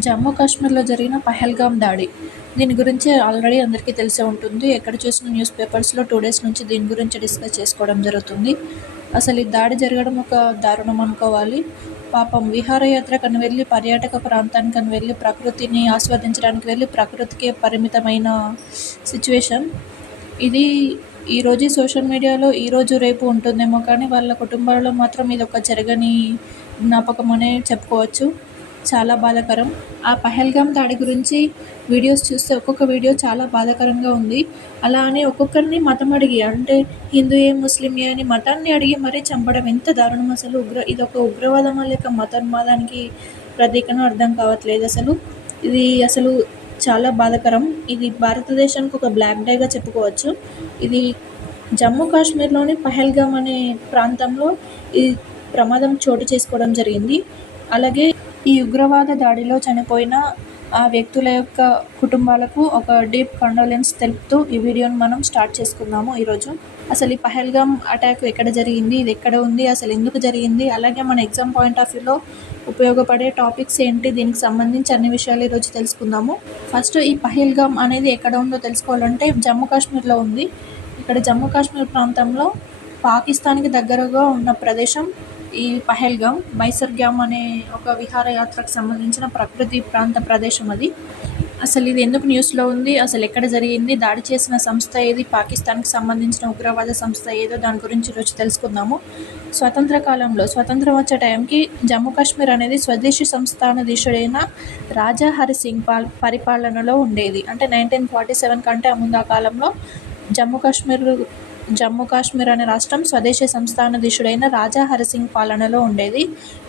జమ్మూ కాశ్మీర్లో జరిగిన పహల్గామ్ దాడి. దీని గురించి ఆల్రెడీ అందరికీ తెలిసే ఉంటుంది. ఎక్కడ చూసిన న్యూస్ పేపర్స్లో టూ డేస్ నుంచి దీని గురించి డిస్కస్ చేసుకోవడం జరుగుతుంది. అసలు ఈ దాడి జరగడం ఒక దారుణం అనుకోవాలి. పాపం విహారయాత్ర కను వెళ్ళి పర్యాటక ప్రాంతానికని వెళ్ళి ప్రకృతిని ఆస్వాదించడానికి వెళ్ళి ప్రకృతికే పరిమితమైన సిచ్యువేషన్. ఇది ఈరోజు సోషల్ మీడియాలో ఈరోజు రేపు ఉంటుందేమో కానీ వాళ్ళ కుటుంబాలలో మాత్రం ఇది ఒక జరగని జ్ఞాపకం అనే చెప్పుకోవచ్చు. చాలా బాధాకరం. ఆ పహల్గామ్ దాడి గురించి వీడియోస్ చూస్తే ఒక్కొక్క వీడియో చాలా బాధాకరంగా ఉంది. అలా అని ఒక్కొక్కరిని మతం అడిగి అంటే హిందూయే ముస్లిమే అని మతాన్ని అడిగి మరీ చంపడం ఎంత దారుణం అసలు? ఉగ్ర ఇది ఒక ఉగ్రవాదమా లేక మతోన్మాదానికి ప్రతీకన అర్థం కావట్లేదు అసలు. ఇది అసలు చాలా బాధాకరం. ఇది భారతదేశానికి ఒక బ్లాక్ డేగా చెప్పుకోవచ్చు. ఇది జమ్మూ కాశ్మీర్లోని పహల్గామ్ అనే ప్రాంతంలో ఈ ప్రమాదం చోటు చేసుకోవడం జరిగింది. అలాగే ఈ ఉగ్రవాద దాడిలో చనిపోయిన ఆ వ్యక్తుల యొక్క కుటుంబాలకు ఒక డీప్ కండోలెన్స్ తెలుపుతూ ఈ వీడియోని మనం స్టార్ట్ చేసుకుందాము ఈరోజు. అసలు ఈ పహల్గామ్ అటాక్ ఎక్కడ జరిగింది? ఇది ఎక్కడ ఉంది? అసలు ఎందుకు జరిగింది? అలాగే మన ఎగ్జామ్ పాయింట్ ఆఫ్ వ్యూలో ఉపయోగపడే టాపిక్స్ ఏంటి? దీనికి సంబంధించి అన్ని విషయాలు ఈరోజు తెలుసుకుందాము. ఫస్ట్ ఈ పహల్గామ్ అనేది ఎక్కడ ఉందో తెలుసుకోవాలంటే జమ్మూ కాశ్మీర్లో ఉంది. ఇక్కడ జమ్మూ కాశ్మీర్ ప్రాంతంలో పాకిస్తాన్కి దగ్గరగా ఉన్న ప్రదేశం ఈ పహల్గామ్ బైసర్గామ్ అనే ఒక విహారయాత్రకు సంబంధించిన ప్రకృతి ప్రాంత ప్రదేశం అది. అసలు ఇది ఎందుకు న్యూస్లో ఉంది? అసలు ఎక్కడ జరిగింది? దాడి చేసిన సంస్థ ఏది? పాకిస్తాన్కి సంబంధించిన ఉగ్రవాద సంస్థ ఏదో? దాని గురించి రోజు తెలుసుకుందాము. స్వతంత్ర కాలంలో స్వతంత్రం వచ్చే టైంకి జమ్మూ కాశ్మీర్ అనేది స్వదేశీ సంస్థానాధీశుడైన రాజా హరి సింగ్ పాల్ పరిపాలనలో ఉండేది. అంటే నైన్టీన్ ఫార్టీ సెవెన్ కంటే ముందు ఆ కాలంలో జమ్మూ కాశ్మీర్ జమ్మూ కాశ్మీర్ అనే రాష్ట్రం స్వదేశీ సంస్థానాధీశుడైన రాజా హరిసింగ్ పాలనలో ఉండేది.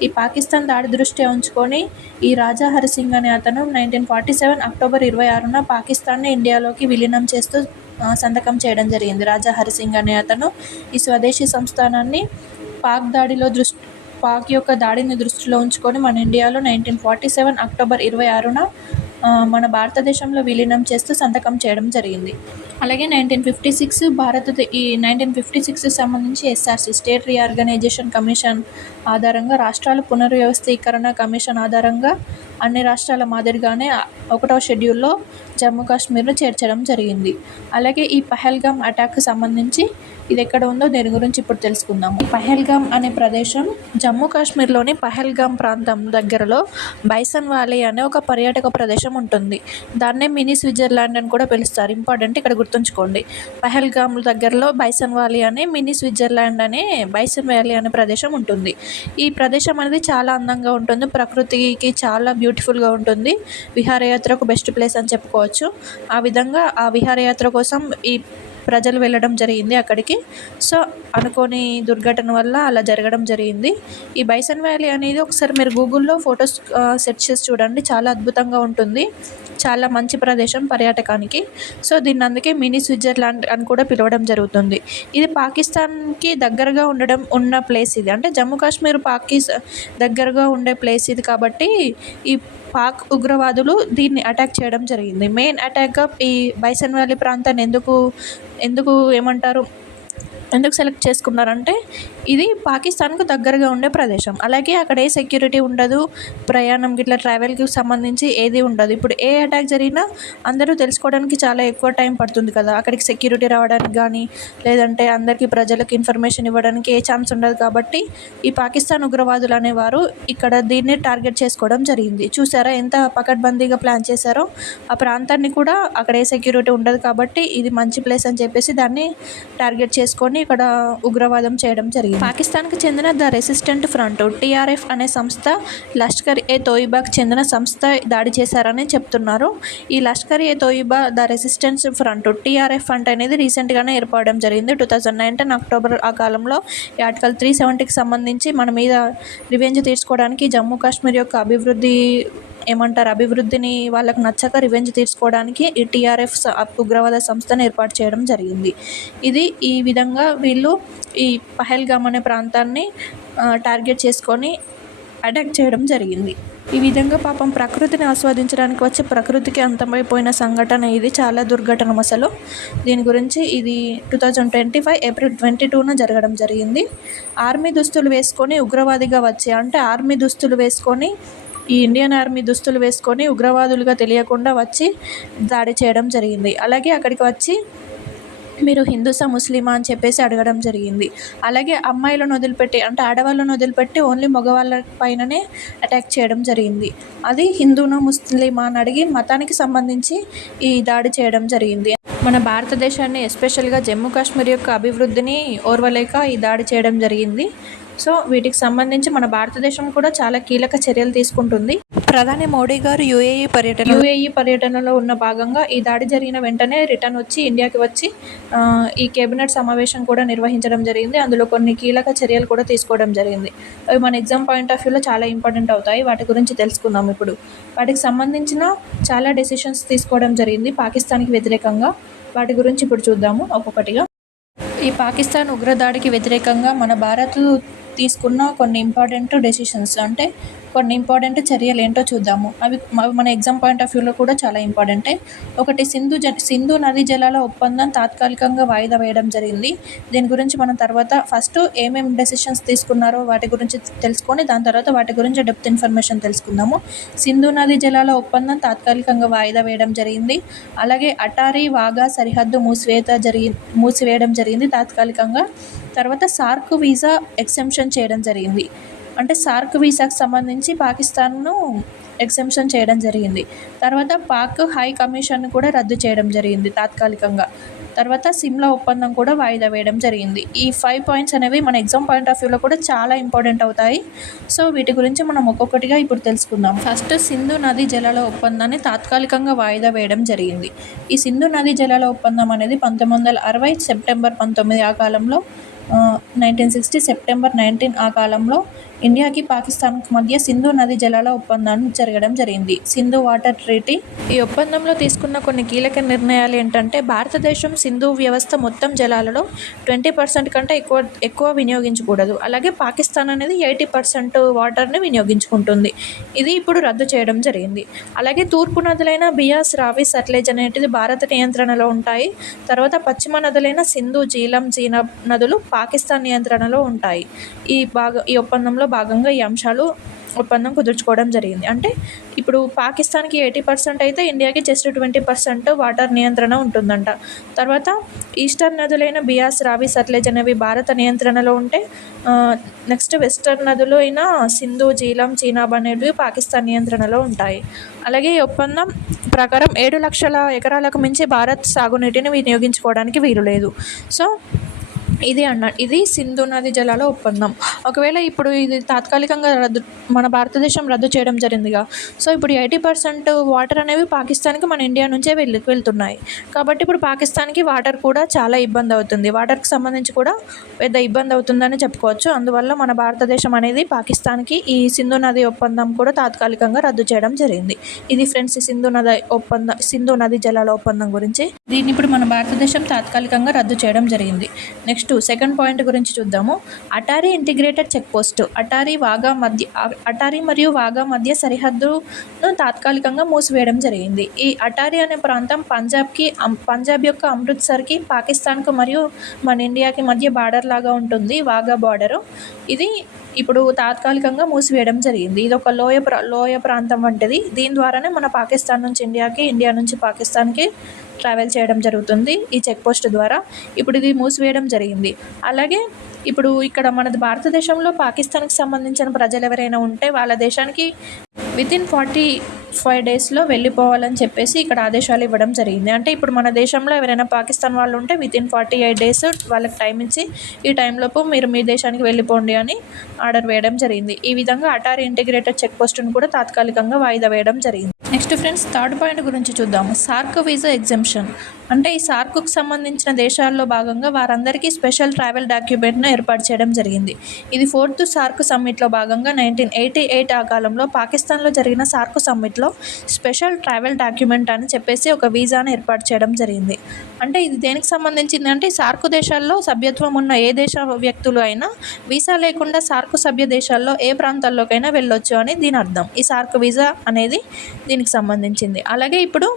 ఈ పాకిస్తాన్ దాడి దృష్ట్యా ఉంచుకొని ఈ రాజా హరిసింగ్ అనే అతను నైన్టీన్ ఫార్టీ సెవెన్ అక్టోబర్ ఇరవై ఆరున పాకిస్తాన్ని ఇండియాలోకి విలీనం చేస్తూ సంతకం చేయడం జరిగింది. రాజా హరిసింగ్ అనే అతను ఈ స్వదేశీ సంస్థానాన్ని పాక్ దాడిలో దృష్టి పాక్ యొక్క దాడిని దృష్టిలో ఉంచుకొని మన ఇండియాలో నైన్టీన్ ఫార్టీ సెవెన్ అక్టోబర్ ఇరవై ఆరున మన భారతదేశంలో విలీనం చేస్తూ సంతకం చేయడం జరిగింది. అలాగే నైన్టీన్ ఫిఫ్టీ సిక్స్ భారత ఈ నైన్టీన్ ఫిఫ్టీ సిక్స్కి సంబంధించి ఎస్ఆర్సి స్టేట్ రీఆర్గనైజేషన్ కమిషన్ ఆధారంగా రాష్ట్రాల పునర్వ్యవస్థీకరణ కమిషన్ ఆధారంగా అన్ని రాష్ట్రాల మాదిరిగానే ఒకటవ షెడ్యూల్లో జమ్మూ కాశ్మీర్ను చేర్చడం జరిగింది. అలాగే ఈ పహల్గామ్ అటాక్ సంబంధించి ఇది ఎక్కడ ఉందో దీని గురించి ఇప్పుడు తెలుసుకుందాము. పహల్గామ్ అనే ప్రదేశం జమ్మూ కాశ్మీర్లోని పహల్గామ్ ప్రాంతం దగ్గరలో బైసన్ వ్యాలీ అనే ఒక పర్యాటక ప్రదేశం ఉంటుంది. దాన్నే మినీ స్విట్జర్లాండ్ అని కూడా పిలుస్తారు. ఇంపార్టెంట్ ఇక్కడ గుర్తుంచుకోండి. పహల్గామ్ దగ్గరలో బైసన్ వ్యాలీ అనే మినీ స్విట్జర్లాండ్ అనే బైసన్ వ్యాలీ అనే ప్రదేశం ఉంటుంది. ఈ ప్రదేశం అనేది చాలా అందంగా ఉంటుంది. ప్రకృతికి చాలా బ్యూటిఫుల్గా ఉంటుంది. విహారయాత్రకు బెస్ట్ ప్లేస్ అని చెప్పుకోవచ్చు. ఆ విధంగా ఆ విహారయాత్ర కోసం ఈ ప్రజలు వెళ్ళడం జరిగింది అక్కడికి. సో అనుకోని దుర్ఘటన వల్ల అలా జరగడం జరిగింది. ఈ బైసన్ వ్యాలీ అనేది ఒకసారి మీరు గూగుల్లో ఫొటోస్ సెర్చ్ చేసి చూడండి. చాలా అద్భుతంగా ఉంటుంది. చాలా మంచి ప్రదేశం పర్యాటకానికి. సో దీన్ని అందుకే మినీ స్విట్జర్లాండ్ అని కూడా పిలవడం జరుగుతుంది. ఇది పాకిస్తాన్కి దగ్గరగా ఉండడం ఉన్న ప్లేస్ ఇది. అంటే జమ్మూ కాశ్మీర్ పాకిస్ దగ్గరగా ఉండే ప్లేస్ ఇది కాబట్టి ఈ పాక్ ఉగ్రవాదులు దీన్ని అటాక్ చేయడం జరిగింది. మెయిన్ అటాక్గా ఈ బైసన్ వ్యాలీ ప్రాంతాన్ని ఎందుకు ఎందుకు ఏమంటారు? ఎందుకు సెలెక్ట్ చేసుకున్నారంటే ఇది పాకిస్తాన్కు దగ్గరగా ఉండే ప్రదేశం. అలాగే అక్కడ ఏ సెక్యూరిటీ ఉండదు ప్రయాణం గిట్లా ట్రావెల్కి సంబంధించి ఏది ఉండదు. ఇప్పుడు ఏ అటాక్ జరిగినా అందరూ తెలుసుకోవడానికి చాలా ఎక్కువ టైం పడుతుంది కదా. అక్కడికి సెక్యూరిటీ రావడానికి కానీ లేదంటే అందరికీ ప్రజలకు ఇన్ఫర్మేషన్ ఇవ్వడానికి ఏ ఛాన్స్ ఉండదు కాబట్టి ఈ పాకిస్తాన్ ఉగ్రవాదులు అనేవారు ఇక్కడ దీన్ని టార్గెట్ చేసుకోవడం జరిగింది. చూసారా ఎంత పకడ్బందీగా ప్లాన్ చేశారో? ఆ ప్రాంతాన్ని కూడా అక్కడ ఏ సెక్యూరిటీ ఉండదు కాబట్టి ఇది మంచి ప్లేస్ అని చెప్పేసి దాన్ని టార్గెట్ చేసుకొని ఇక్కడ ఉగ్రవాదం చేయడం జరిగింది. పాకిస్తాన్కి చెందిన ద రెసిస్టెంట్ ఫ్రంట్ టీఆర్ఎఫ్ అనే సంస్థ లష్కర్ ఏ తోయిబాకి చెందిన సంస్థ దాడి చేశారని చెప్తున్నారు. ఈ Lashkar e Taiba the resistance front TRF front అనేది రీసెంట్గానే ఏర్పడడం జరిగింది. టూ థౌజండ్ నైన్టీన్ అక్టోబర్ ఆ కాలంలో ఈ ఆర్టికల్ త్రీ సెవెంటీకి సంబంధించి మన మీద రివెంజ్ తీర్చుకోవడానికి జమ్మూ కాశ్మీర్ యొక్క అభివృద్ధి ఏమంటారు అభివృద్ధిని వాళ్ళకు నచ్చక రివెంజ్ తీర్చుకోవడానికి ఈ టీఆర్ఎఫ్ ఉగ్రవాద సంస్థను ఏర్పాటు చేయడం జరిగింది. ఇది ఈ విధంగా వీళ్ళు ఈ పహల్గామ్ అనే ప్రాంతాన్ని టార్గెట్ చేసుకొని అటాక్ చేయడం జరిగింది. ఈ విధంగా పాపం ప్రకృతిని ఆస్వాదించడానికి వచ్చి ప్రకృతికి అంతమైపోయిన సంఘటన ఇది. చాలా దుర్ఘటన అసలు. దీని గురించి ఇది two thousand twenty five April twenty టూన జరగడం జరిగింది. ఆర్మీ దుస్తులు వేసుకొని ఉగ్రవాదిగా వచ్చి అంటే ఆర్మీ దుస్తులు వేసుకొని ఈ ఇండియన్ ఆర్మీ దుస్తులు వేసుకొని ఉగ్రవాదులుగా తెలియకుండా వచ్చి దాడి చేయడం జరిగింది. అలాగే అక్కడికి వచ్చి మీరు హిందూసా ముస్లిమా అని చెప్పేసి అడగడం జరిగింది. అలాగే అమ్మాయిలను వదిలిపెట్టి అంటే ఆడవాళ్ళను వదిలిపెట్టి ఓన్లీ మగవాళ్ళ పైననే అటాక్ చేయడం జరిగింది. అది హిందూనా ముస్లిమా అని అడిగి మతానికి సంబంధించి ఈ దాడి చేయడం జరిగింది. మన భారతదేశాన్ని ఎస్పెషల్గా జమ్మూ కాశ్మీర్ యొక్క అభివృద్ధిని ఓర్వలేక ఈ దాడి చేయడం జరిగింది. సో వీటికి సంబంధించి మన భారతదేశం కూడా చాలా కీలక చర్యలు తీసుకుంటుంది. ప్రధాని మోడీ గారు యూఏఈ పర్యటన యూఏఈ పర్యటనలో ఉన్న భాగంగా ఈ దాడి జరిగిన వెంటనే రిటర్న్ వచ్చి ఇండియాకి వచ్చి ఈ కేబినెట్ సమావేశం కూడా నిర్వహించడం జరిగింది. అందులో కొన్ని కీలక చర్యలు కూడా తీసుకోవడం జరిగింది. అవి మన ఎగ్జామ్ పాయింట్ ఆఫ్ వ్యూలో చాలా ఇంపార్టెంట్ అవుతాయి. వాటి గురించి తెలుసుకుందాం ఇప్పుడు. వాటికి సంబంధించిన చాలా డెసిషన్స్ తీసుకోవడం జరిగింది పాకిస్తాన్కి వ్యతిరేకంగా. వాటి గురించి ఇప్పుడు చూద్దాము ఒక్కొక్కటిగా. ఈ పాకిస్తాన్ ఉగ్రదాడికి వ్యతిరేకంగా మన భారత్ తీసుకున్న కొన్ని ఇంపార్టెంట్ డెసిషన్స్ అంటే కొన్ని ఇంపార్టెంట్ చర్యలు ఏంటో చూద్దాము. అవి మన ఎగ్జామ్ పాయింట్ ఆఫ్ వ్యూలో కూడా చాలా ఇంపార్టెంటే ఒకటి సింధు జ సింధు నదీ జలాల ఒప్పందం తాత్కాలికంగా వాయిదా వేయడం జరిగింది. దీని గురించి మనం తర్వాత ఫస్ట్ ఏమేమి డెసిషన్స్ తీసుకున్నారో వాటి గురించి తెలుసుకొని దాని తర్వాత వాటి గురించి డెప్త్ ఇన్ఫర్మేషన్ తెలుసుకుందాము. సింధు నదీ జలాల ఒప్పందం తాత్కాలికంగా వాయిదా వేయడం జరిగింది. అలాగే అటారీ వాగా సరిహద్దు మూసివేత జరిగి మూసివేయడం జరిగింది తాత్కాలికంగా. తర్వాత సార్క్ వీసా ఎక్సెంప్షన్ చేయడం జరిగింది. అంటే సార్క్ వీసాకు సంబంధించి పాకిస్తాన్ను ఎక్సెంప్షన్ చేయడం జరిగింది. తర్వాత పాక్ హై కమిషన్ కూడా రద్దు చేయడం జరిగింది తాత్కాలికంగా. తర్వాత సిమ్లా ఒప్పందం కూడా వాయిదా వేయడం జరిగింది. ఈ ఫైవ్ పాయింట్స్ అనేవి మన ఎగ్జామ్ పాయింట్ ఆఫ్ వ్యూలో కూడా చాలా ఇంపార్టెంట్ అవుతాయి. సో వీటి గురించి మనం ఒక్కొక్కటిగా ఇప్పుడు తెలుసుకుందాం. ఫస్ట్ సింధు నదీ జలాల ఒప్పందాన్ని తాత్కాలికంగా వాయిదా వేయడం జరిగింది. ఈ సింధు నదీ జలాల ఒప్పందం అనేది పంతొమ్మిది వందల అరవై సెప్టెంబర్ పంతొమ్మిది ఆ కాలంలో నైన్టీన్ సిక్స్టీ సెప్టెంబర్ నైన్టీన్ ఆ కాలంలో ఇండియాకి పాకిస్తాన్కు మధ్య సింధు నది జలాల ఒప్పందాన్ని జరగడం జరిగింది. సింధు వాటర్ ట్రీటీ ఈ ఒప్పందంలో తీసుకున్న కొన్ని కీలక నిర్ణయాలు ఏంటంటే భారతదేశం సింధు వ్యవస్థ మొత్తం జలాలలో ట్వంటీ పర్సెంట్ కంటే ఎక్కువ ఎక్కువ వినియోగించకూడదు. అలాగే పాకిస్తాన్ అనేది ఎయిటీ పర్సెంట్ వాటర్ని వినియోగించుకుంటుంది. ఇది ఇప్పుడు రద్దు చేయడం జరిగింది. అలాగే తూర్పు నదులైన బియాస్ రావి సట్లెజ్ అనేటిది భారత నియంత్రణలో ఉంటాయి. తర్వాత పశ్చిమ నదులైన సింధు జీలం జీనబ్ నదులు పాకిస్తాన్ నియంత్రణలో ఉంటాయి. ఈ భాగ ఈ ఒప్పందంలో భాగంగా ఈ అంశాలు ఒప్పందం కుదుర్చుకోవడం జరిగింది. అంటే ఇప్పుడు పాకిస్తాన్కి ఎయిటీ పర్సెంట్ అయితే ఇండియాకి జస్ట్ ట్వంటీ పర్సెంట్ వాటర్ నియంత్రణ ఉంటుందంట. తర్వాత ఈస్టర్న్ నదులైన బియాస్ రావి సట్లెజ్ అనేవి భారత నియంత్రణలో ఉంటే నెక్స్ట్ వెస్టర్న్ నదులు అయిన సింధు జీలం చీనాబ్ అనేవి పాకిస్తాన్ నియంత్రణలో ఉంటాయి. అలాగే ఈ ఒప్పందం ప్రకారం ఏడు లక్షల ఎకరాలకు మించి భారత్ సాగునీటిని వినియోగించుకోవడానికి వీలు లేదు. సో ఇది అన్న ఇది సింధు నది జలాల ఒప్పందం. ఒకవేళ ఇప్పుడు ఇది తాత్కాలికంగా రద్దు మన భారతదేశం రద్దు చేయడం జరిగిందిగా. సో ఇప్పుడు ఎయిటీ పర్సెంట్ వాటర్ అనేవి పాకిస్తాన్కి మన ఇండియా నుంచే వెళ్ళి వెళ్తున్నాయి. కాబట్టి ఇప్పుడు పాకిస్తాన్కి వాటర్ కూడా చాలా ఇబ్బంది అవుతుంది. వాటర్కి సంబంధించి కూడా పెద్ద ఇబ్బంది అవుతుందని చెప్పుకోవచ్చు. అందువల్ల మన భారతదేశం అనేది పాకిస్తాన్కి ఈ సింధు నది ఒప్పందం కూడా తాత్కాలికంగా రద్దు చేయడం జరిగింది. ఇది ఫ్రెండ్స్ సింధు నది ఒప్పందం సింధు నది జలాల ఒప్పందం గురించి. దీన్ని ఇప్పుడు మన భారతదేశం తాత్కాలికంగా రద్దు చేయడం జరిగింది. నెక్స్ట్ సెకండ్ పాయింట్ గురించి చూద్దాము. Attari integrated check post. Attari Wagah మధ్య అటారీ మరియు వాగా మధ్య సరిహద్దును తాత్కాలికంగా మూసివేయడం జరిగింది. ఈ అటారీ అనే ప్రాంతం పంజాబ్కి పంజాబ్ యొక్క అమృత్సర్కి పాకిస్తాన్కు మరియు మన ఇండియాకి మధ్య బార్డర్ లాగా ఉంటుంది వాగా బార్డరు. ఇది ఇప్పుడు తాత్కాలికంగా మూసివేయడం జరిగింది. ఇది ఒక లోయ ప్రా లోయ ప్రాంతం వంటిది. దీని ద్వారానే మన పాకిస్తాన్ నుంచి ఇండియాకి ఇండియా నుంచి పాకిస్తాన్కి ట్రావెల్ చేయడం జరుగుతుంది ఈ చెక్ పోస్ట్ ద్వారా. ఇప్పుడు ఇది మూసివేయడం జరిగింది. అలాగే ఇప్పుడు ఇక్కడ మన భారతదేశంలో పాకిస్తాన్కి సంబంధించిన ప్రజలు ఎవరైనా ఉంటే వాళ్ళ దేశానికి విత్ ఇన్ ఫార్టీ ఫైవ్ డేస్లో వెళ్ళిపోవాలని చెప్పేసి ఇక్కడ ఆదేశాలు ఇవ్వడం జరిగింది. అంటే ఇప్పుడు మన దేశంలో ఎవరైనా పాకిస్తాన్ వాళ్ళు ఉంటే with in forty eight days వాళ్ళకి టైం ఇచ్చి ఈ టైంలోపు మీరు మీ దేశానికి వెళ్ళిపోండి అని ఆర్డర్ వేయడం జరిగింది. ఈ విధంగా అటారీ ఇంటిగ్రేటెడ్ చెక్ పోస్టును కూడా తాత్కాలికంగా వాయిదా వేయడం జరిగింది. నెక్స్ట్ ఫ్రెండ్స్ థర్డ్ పాయింట్ గురించి చూద్దాము. సార్క్ వీసా ఎగ్జంప్షన్ అంటే ఈ సార్కు సంబంధించిన దేశాల్లో భాగంగా వారందరికీ స్పెషల్ ట్రావెల్ డాక్యుమెంట్ను ఏర్పాటు చేయడం జరిగింది. ఇది ఫోర్త్ సార్క్ సమ్మిట్లో భాగంగా నైన్టీన్ ఎయిటీ ఎయిట్ ఆ కాలంలో పాకిస్తాన్లో జరిగిన సార్క్ సమ్మిట్లో స్పెషల్ ట్రావెల్ డాక్యుమెంట్ అని చెప్పేసి ఒక వీసాను ఏర్పాటు చేయడం జరిగింది. అంటే ఇది దేనికి సంబంధించింది అంటే సార్కు దేశాల్లో సభ్యత్వం ఉన్న ఏ దేశ వ్యక్తులు అయినా వీసా లేకుండా సార్కు సభ్య దేశాల్లో ఏ ప్రాంతాల్లోకైనా వెళ్ళొచ్చు అని దీని అర్థం. ఈ సార్క్ వీసా అనేది దీనికి సంబంధించింది. అలాగే ఇప్పుడు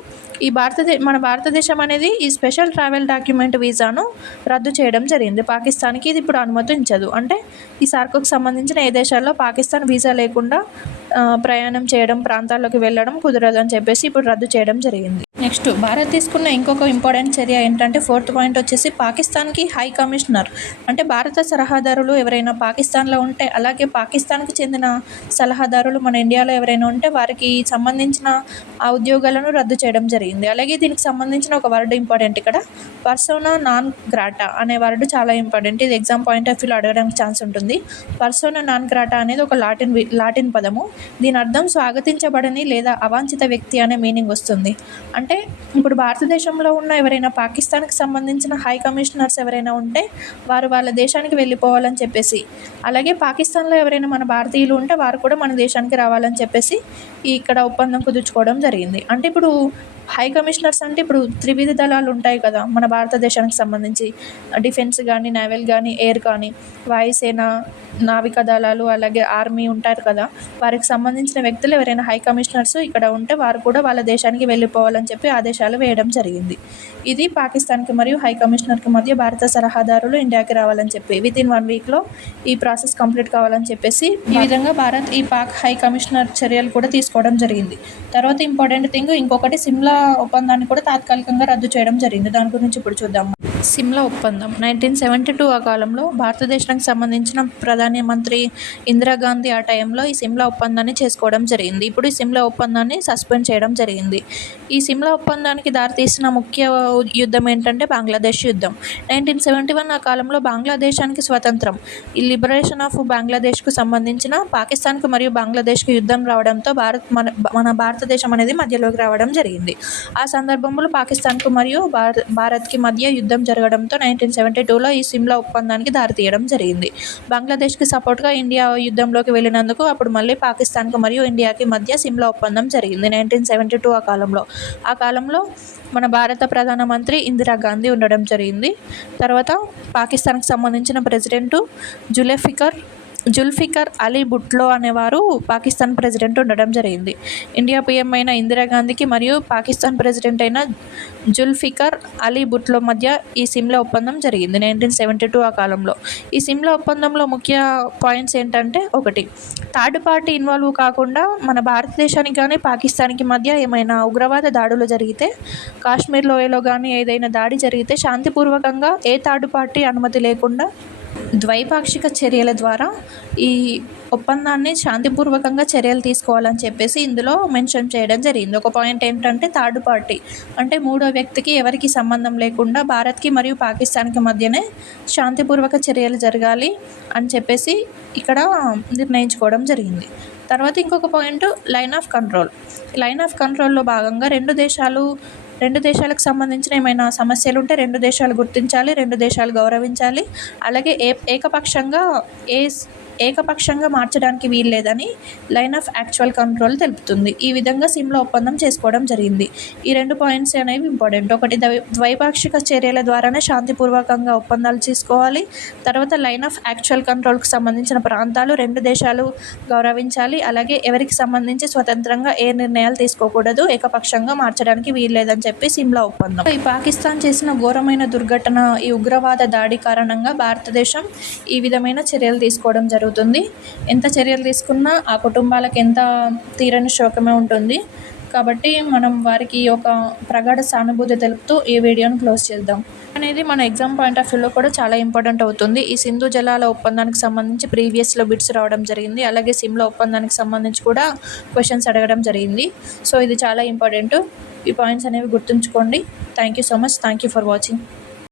ఈ భారతదే మన భారతదేశం అనేది ఈ స్పెషల్ ట్రావెల్ డాక్యుమెంట్ వీసాను రద్దు చేయడం జరిగింది. పాకిస్తాన్కి ఇది ఇప్పుడు అనుమతించదు. అంటే ఈ సార్కుకు సంబంధించిన ఏ దేశాల్లో పాకిస్తాన్ వీసా లేకుండా ప్రయాణం చేయడం ప్రాంతాల్లోకి వెళ్ళడం కుదరదు అని చెప్పేసి ఇప్పుడు రద్దు చేయడం జరిగింది. నెక్స్ట్ భారత్ తీసుకున్న ఇంకొక ఇంపార్టెంట్ చర్య ఏంటంటే ఫోర్త్ పాయింట్ వచ్చేసి పాకిస్తాన్కి హై కమిషనర్. అంటే భారత సలహాదారులు ఎవరైనా పాకిస్తాన్లో ఉంటే అలాగే పాకిస్తాన్కి చెందిన సలహాదారులు మన ఇండియాలో ఎవరైనా ఉంటే వారికి సంబంధించిన ఆ ఉద్యోగాలను రద్దు చేయడం జరిగింది. అలాగే దీనికి సంబంధించిన ఒక వర్డ్ ఇంపార్టెంట్ ఇక్కడ. పర్సోనా నాన్ గ్రాటా అనే వర్డ్ చాలా ఇంపార్టెంట్ ఇది ఎగ్జామ్ పాయింట్ ఆఫ్ వ్యూలో అడగడానికి ఛాన్స్ ఉంటుంది. పర్సోనా నాన్ గ్రాటా అనేది ఒక లాటిన్ వి- లాటిన్ పదము. దీని అర్థం స్వాగతించబడని లేదా అవాంఛిత వ్యక్తి అనే మీనింగ్ వస్తుంది. అంటే ఇప్పుడు భారతదేశంలో ఉన్న ఎవరైనా పాకిస్తాన్కి సంబంధించిన హై కమిషనర్స్ ఎవరైనా ఉంటే వారు వాళ్ళ దేశానికి వెళ్ళిపోవాలని చెప్పేసి అలాగే పాకిస్తాన్లో ఎవరైనా మన భారతీయులు ఉంటే వారు కూడా మన దేశానికి రావాలని చెప్పేసి ఇక్కడ ఒప్పందం కుదుర్చుకోవడం జరిగింది. అంటే ఇప్పుడు హై కమిషనర్స్ అంటే ఇప్పుడు త్రివిధ దళాలు ఉంటాయి కదా మన భారతదేశానికి సంబంధించి. డిఫెన్స్ కానీ నేవల్ కానీ ఎయిర్ కానీ వాయుసేన నావికా దళాలు అలాగే ఆర్మీ ఉంటారు కదా. వారికి సంబంధించిన వ్యక్తులు ఎవరైనా హై కమిషనర్స్ ఇక్కడ ఉంటే వారు కూడా వాళ్ళ దేశానికి వెళ్ళిపోవాలని చెప్పి ఆదేశాలు వేయడం జరిగింది. ఇది పాకిస్తాన్కి మరియు హై కమిషనర్కి మధ్య భారత సలహాదారులు ఇండియాకి రావాలని చెప్పి విత్ ఇన్ వన్ వీక్లో ఈ ప్రాసెస్ కంప్లీట్ కావాలని చెప్పేసి ఈ విధంగా భారత్ ఈ పాక్ హై కమిషనర్ చర్యలు కూడా తీసుకోవడం జరిగింది. తర్వాత ఇంపార్టెంట్ థింగ్ ఇంకొకటి సిమ్లా ఒప్పందాన్ని కూడా తాత్కాలికంగా రద్దు చేయడం జరిగింది. దాని గురించి ఇప్పుడు చూద్దాం. సిమ్లా ఒప్పందం. నైన్టీన్ సెవెంటీ టూ ఆ కాలంలో భారతదేశానికి సంబంధించిన ప్రధానమంత్రి ఇందిరాగాంధీ ఆ టైంలో ఈ సిమ్లా ఒప్పందాన్ని చేసుకోవడం జరిగింది. ఇప్పుడు ఈ సిమ్లా ఒప్పందాన్ని సస్పెండ్ చేయడం జరిగింది. ఈ సిమ్లా ఒప్పందానికి దారితీసిన ముఖ్య యుద్ధం ఏంటంటే బంగ్లాదేశ్ యుద్ధం. నైన్టీన్ సెవెంటీ వన్ ఆ కాలంలో బంగ్లాదేశానికి స్వతంత్రం. ఈ లిబరేషన్ ఆఫ్ బంగ్లాదేశ్కు సంబంధించిన పాకిస్తాన్కు మరియు బంగ్లాదేశ్కు యుద్ధం రావడంతో భారత్ మన మన భారతదేశం అనేది మధ్యలోకి రావడం జరిగింది. ఆ సందర్భంలో పాకిస్తాన్కు మరియు భారత్ భారత్కి మధ్య యుద్ధం జరగడంతో నైన్టీన్ సెవెంటీ టూలో ఈ సిమ్లా ఒప్పందానికి దారితీయడం జరిగింది. బంగ్లాదేశ్కి సపోర్ట్గా ఇండియా యుద్ధంలోకి వెళ్ళినందుకు అప్పుడు మళ్ళీ పాకిస్తాన్కు మరియు ఇండియాకి మధ్య సిమ్లా ఒప్పందం జరిగింది. నైన్టీన్ సెవెంటీ టూ ఆ కాలంలో. ఆ కాలంలో మన భారత ప్రధానమంత్రి ఇందిరాగాంధీ ఉండడం జరిగింది. తర్వాత పాకిస్తాన్కి సంబంధించిన ప్రెసిడెంటు జులెఫికర్ జుల్ఫికర్ అలీ భుట్లో అనేవారు పాకిస్తాన్ ప్రెసిడెంట్ ఉండడం జరిగింది. ఇండియా పీఎం అయిన ఇందిరాగాంధీకి మరియు పాకిస్తాన్ ప్రెసిడెంట్ అయిన జుల్ఫికర్ అలీ భుట్లో మధ్య ఈ సిమ్లా ఒప్పందం జరిగింది. నైన్టీన్ సెవెంటీ టూ ఆ కాలంలో ఈ సిమ్లా ఒప్పందంలో ముఖ్య పాయింట్స్ ఏంటంటే ఒకటి థర్డ్ పార్టీ ఇన్వాల్వ్ కాకుండా మన భారతదేశానికి కానీ పాకిస్తాన్కి మధ్య ఏమైనా ఉగ్రవాద దాడులు జరిగితే కాశ్మీర్ లోయలో కానీ ఏదైనా దాడి జరిగితే శాంతిపూర్వకంగా ఏ థర్డ్ పార్టీ అనుమతి లేకుండా ద్వైపాక్షిక చర్యల ద్వారా ఈ ఒప్పందాన్ని శాంతిపూర్వకంగా చర్యలు తీసుకోవాలని చెప్పేసి ఇందులో మెన్షన్ చేయడం జరిగింది. ఒక పాయింట్ ఏంటంటే థర్డ్ పార్టీ. అంటే మూడో వ్యక్తికి ఎవరికి సంబంధం లేకుండా భారత్కి మరియు పాకిస్తాన్కి మధ్యనే శాంతిపూర్వక చర్యలు జరగాలి అని చెప్పేసి ఇక్కడ నిర్ణయించుకోవడం జరిగింది. తర్వాత ఇంకొక point line of control. Line of కంట్రోల్లో భాగంగా రెండు దేశాలు రెండు దేశాలకు సంబంధించిన ఏమైనా సమస్యలు ఉంటే రెండు దేశాలు గుర్తించాలి రెండు దేశాలు గౌరవించాలి. అలాగే ఏ ఏకపక్షంగా ఏ ఏకపక్షంగా మార్చడానికి వీల్లేదని లైన్ ఆఫ్ యాక్చువల్ కంట్రోల్ తెలుపుతుంది. ఈ విధంగా సిమ్లా ఒప్పందం చేసుకోవడం జరిగింది. ఈ రెండు పాయింట్స్ అనేవి ఇంపార్టెంట్. ఒకటి ద్వైపాక్షిక చర్యల ద్వారానే శాంతిపూర్వకంగా ఒప్పందాలు చేసుకోవాలి. తర్వాత లైన్ ఆఫ్ యాక్చువల్ కంట్రోల్కి సంబంధించిన ప్రాంతాలు రెండు దేశాలు గౌరవించాలి. అలాగే ఎవరికి సంబంధించి స్వతంత్రంగా ఏ నిర్ణయాలు తీసుకోకూడదు ఏకపక్షంగా మార్చడానికి వీల్లేదని చెప్పి సిమ్లా ఒప్పందం. ఈ పాకిస్తాన్ చేసిన ఘోరమైన దుర్ఘటన ఈ ఉగ్రవాద దాడి కారణంగా భారతదేశం ఈ విధమైన చర్యలు తీసుకోవడం జరుగుతుంది. ఎంత చర్యలు తీసుకున్నా ఆ కుటుంబాలకు ఎంత తీరని శోకమే ఉంటుంది. కాబట్టి మనం వారికి ఒక ప్రగాఢ సానుభూతి తెలుపుతూ ఈ వీడియోను క్లోజ్ చేద్దాం. అనేది మన ఎగ్జామ్ పాయింట్ ఆఫ్ వ్యూలో కూడా చాలా ఇంపార్టెంట్ అవుతుంది. ఈ సింధు జలాల ఒప్పందానికి సంబంధించి ప్రీవియస్లో బిట్స్ రావడం జరిగింది. అలాగే సిమ్లా ఒప్పందానికి సంబంధించి కూడా క్వశ్చన్స్ అడగడం జరిగింది. సో ఇది చాలా ఇంపార్టెంట్. ఈ పాయింట్స్ అనేవి గుర్తుంచుకోండి. Thank you so much. Thank you for watching.